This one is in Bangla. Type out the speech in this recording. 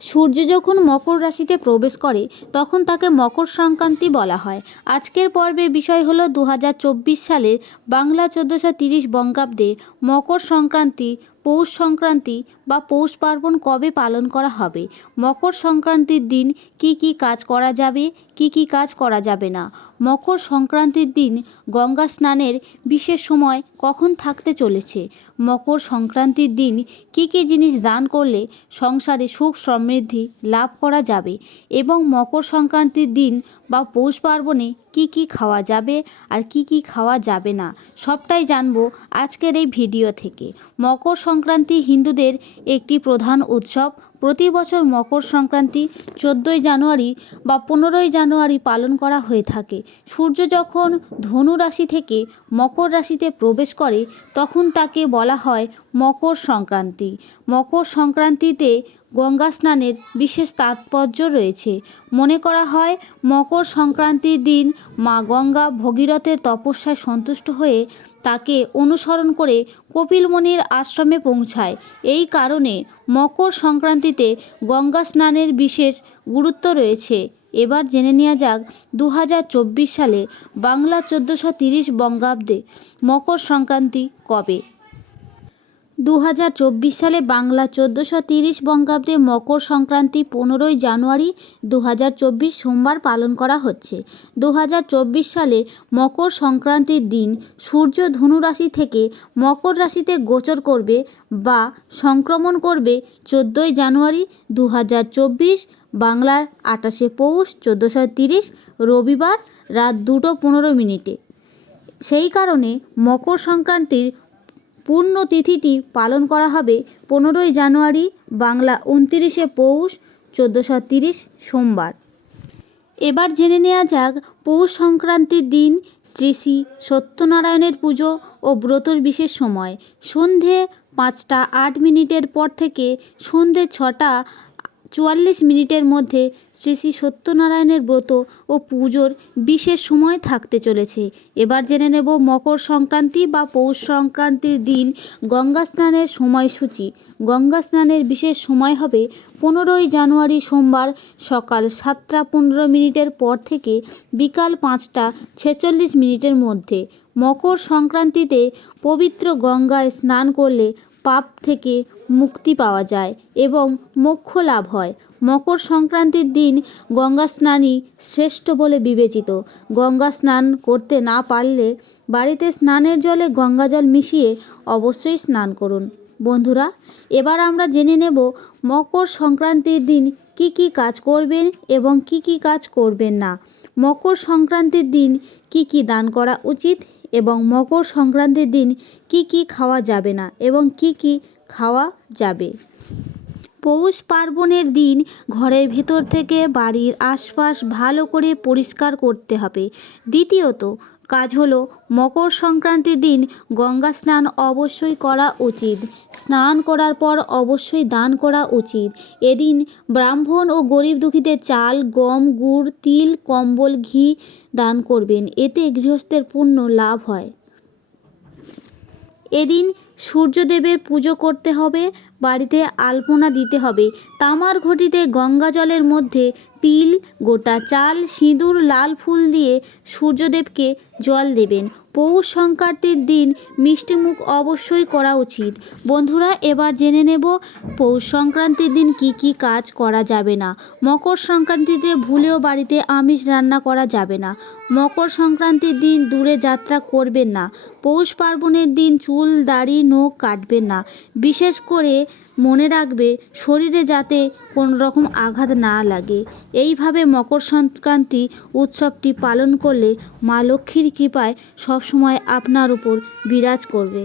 সূর্য যখন মকর রাশিতে প্রবেশ করে তখন তাকে মকর সংক্রান্তি বলা হয়। আজকের পর্বের বিষয় হলো 2024 সালের বাংলা 1430 বঙ্গাব্দে মকর সংক্রান্তি, পৌষ সংক্রান্তি বা পৌষ পার্বণ কবে পালন করা হবে। মকর সংক্রান্তির দিন কি কি কাজ করা যাবে, কি কি কাজ করা যাবে না। মকর সংক্রান্তির দিন গঙ্গা স্নানের বিশেষ সময় কখন থাকতে চলেছে। মকর সংক্রান্তির দিন কি কি জিনিস দান করলে সংসারে সুখ সমৃদ্ধি লাভ করা যাবে এবং মকর সংক্রান্তির দিন বা পৌষ পার্বণে কি কি খাওয়া যাবে আর কি কি খাওয়া যাবে না, সবটাই জানবো আজকের এই ভিডিও থেকে। মকর সংক্রান্তি হিন্দুদের একটি প্রধান উৎসব। প্রতি বছর মকর সংক্রান্তি 14ই জানুয়ারি বা 15ই জানুয়ারি পালন করা হয়ে থাকে। সূর্য যখন ধনু রাশি থেকে মকর রাশিতে প্রবেশ করে তখন তাকে বলা হয় মকর সংক্রান্তি। মকর সংক্রান্তিতে গঙ্গা স্নানের বিশেষ তাৎপর্য রয়েছে। মনে করা হয় মকর সংক্রান্তির দিন মা গঙ্গা ভগীরথের তপস্যায় সন্তুষ্ট হয়ে তাকে অনুসরণ করে কপিল মুনির আশ্রমে পৌঁছায়। এই কারণে মকর সংক্রান্তিতে গঙ্গা স্নানের বিশেষ গুরুত্ব রয়েছে। এবার জেনে নেওয়া যাক 2024 সালে বাংলা 1430 বঙ্গাব্দে মকর সংক্রান্তি কবে। 2024 সালে বাংলা 1430 বঙ্গাব্দে মকর সংক্রান্তি 15ই জানুয়ারি 2024 সোমবার পালন করা হচ্ছে। 2024 সালে মকর সংক্রান্তির দিন সূর্য ধনু রাশি থেকে মকর রাশিতে গোচর করবে বা সংক্রমণ করবে 14ই জানুয়ারি 2024 বাংলার 28শে পৌষ 1430 রবিবার রাত 2:15 সেই কারণে মকর সংক্রান্তির পূর্ণ তিথিটি পালন করা হবে 15ই জানুয়ারি বাংলা 29শে পৌষ 1430 সোমবার। এবার জেনে নেওয়া যাক পৌষ সংক্রান্তির দিন শ্রী শ্রী সত্যনারায়ণের পুজো ও ব্রতর বিশেষ সময় সন্ধে 5:08 পর থেকে সন্ধে 6:44 মধ্যে শ্রী শ্রী সত্যনারায়ণের ব্রত ও পুজোর বিশেষ সময় থাকতে চলেছে। এবার জেনে নেব মকর সংক্রান্তি বা পৌষ সংক্রান্তির দিন গঙ্গা স্নানের সময়সূচি। গঙ্গা স্নানের বিশেষ সময় হবে 15ই জানুয়ারি সোমবার সকাল 7:15 পর থেকে বিকাল 5:46 মধ্যে। মকর সংক্রান্তিতে পবিত্র গঙ্গায় স্নান করলে পাপ থেকে মুক্তি পাওয়া যায় এবং মোক্ষ লাভ হয়। মকর সংক্রান্তির দিন গঙ্গা স্নানই শ্রেষ্ঠ বলে বিবেচিত। গঙ্গা স্নান করতে না পারলে বাড়িতে স্নানের জলে গঙ্গা জল মিশিয়ে অবশ্যই স্নান করুন। বন্ধুরা, এবার আমরা জেনে নেব মকর সংক্রান্তির দিন কি কি কাজ করবেন এবং কি কি কাজ করবেন না। মকর সংক্রান্তির দিন কি কি দান করা উচিত এবং মকর সংক্রান্তির দিন কি কি খাওয়া যাবে না এবং কি কি খাওয়া যাবে। পৌষ পার্বণের দিন ঘরের ভেতর থেকে বাড়ির আশপাশ ভালো করে পরিষ্কার করতে হবে। দ্বিতীয়ত কাজ হলো মকর সংক্রান্তির দিন গঙ্গা স্নান অবশ্যই করা উচিত। স্নান করার পর অবশ্যই দান করা উচিত। এদিন ব্রাহ্মণ ও গরিব দুঃখীদের চাল, গম, গুড়, তিল, কম্বল, ঘি দান করবেন। এতে গৃহস্থের পূর্ণ লাভ হয়। এদিন সূর্যদেবের পুজো করতে হবে। বাড়িতে আলপনা দিতে হবে। তামার ঘটিতে গঙ্গা জলের মধ্যে তিল, গোটা চাল, সিঁদুর, লাল ফুল দিয়ে সূর্যদেবকে জল দেবেন। পৌষ সংক্রান্তির দিন মিষ্টিমুখ অবশ্যই করা উচিত। বন্ধুরা, এবার জেনে নেব পৌষ সংক্রান্তির দিন কি কি কাজ করা যাবে না। মকর সংক্রান্তিতে ভুলেও বাড়িতে আমিষ রান্না করা যাবে না। মকর সংক্রান্তির দিন দূরে যাত্রা করবেন না। পৌষ পার্বণের দিন চুল, দাড়ি, নখ কাটবেন না। বিশেষ করে মনে রাখবে শরীরে যাতে কোনো রকম আঘাত না লাগে। এইভাবে মকর সংক্রান্তি উৎসবটি পালন করলে মা লক্ষ্মীর কৃপায় সবসময় আপনার উপর বিরাজ করবে।